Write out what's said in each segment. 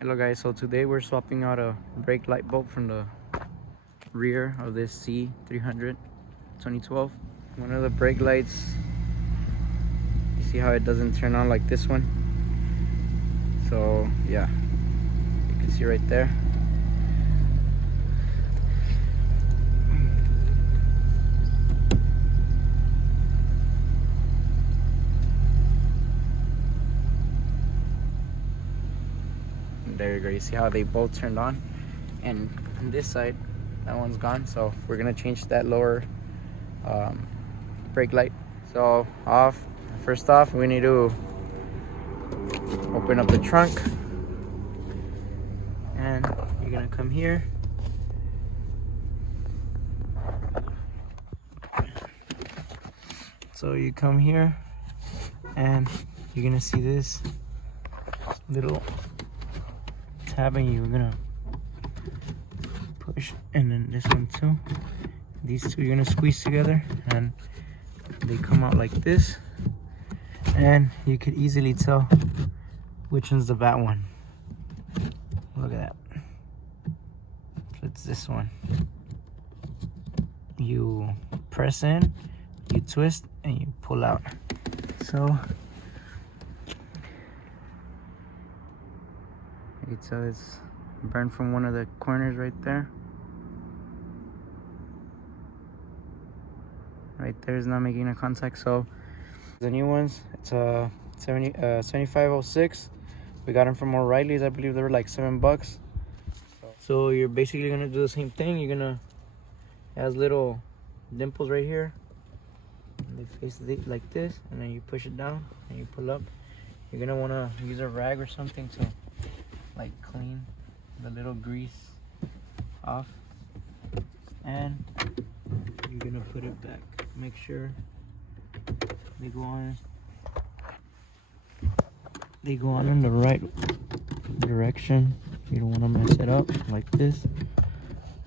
Hello guys, so today we're swapping out a brake light bulb from the rear of this C300 2012. One of the brake lights, you see how it doesn't turn on like this one? So yeah, you can see right there. There you go, you see how they both turned on, and on this side that one's gone, so we're gonna change that lower brake light. So first off we need to open up the trunk, and you're gonna come here, so you come here and you're gonna see this little tab, and you're gonna push, and then this one too. These two you're gonna squeeze together and they come out like this, and you could easily tell which one's the bad one. Look at that. So it's this one. You press in, you twist, and you pull out. So you can tell it's burned from one of the corners right there. Right there is not making a contact. So the new ones, it's a 7506. We got them from O'Reilly's. I believe they were like $7. So you're basically gonna do the same thing. You're gonna, it has little dimples right here, and they face like this, and then you push it down and you pull up. You're gonna wanna use a rag or something to like clean the little grease off, and you're gonna put it back. Make sure they go on in the right direction. You don't want to mess it up like this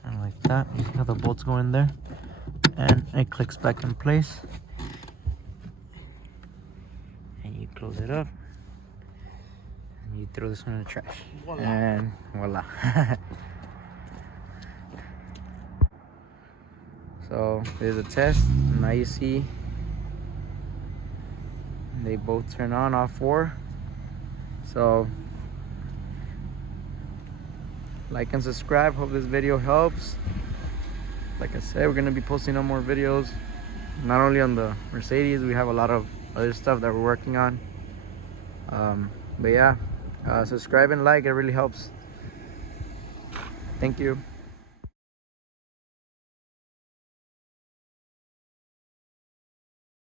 and like that. You see how the bolts go in there, and it clicks back in place, and you close it up and you throw this one in the trash. Voila. And voila. So there's a test. Now you see they both turn on, all four. So like and subscribe. Hope this video helps. Like I said, we're gonna be posting on more videos, not only on the Mercedes. We have a lot of other stuff that we're working on. But yeah, subscribe and like, it really helps. Thank you.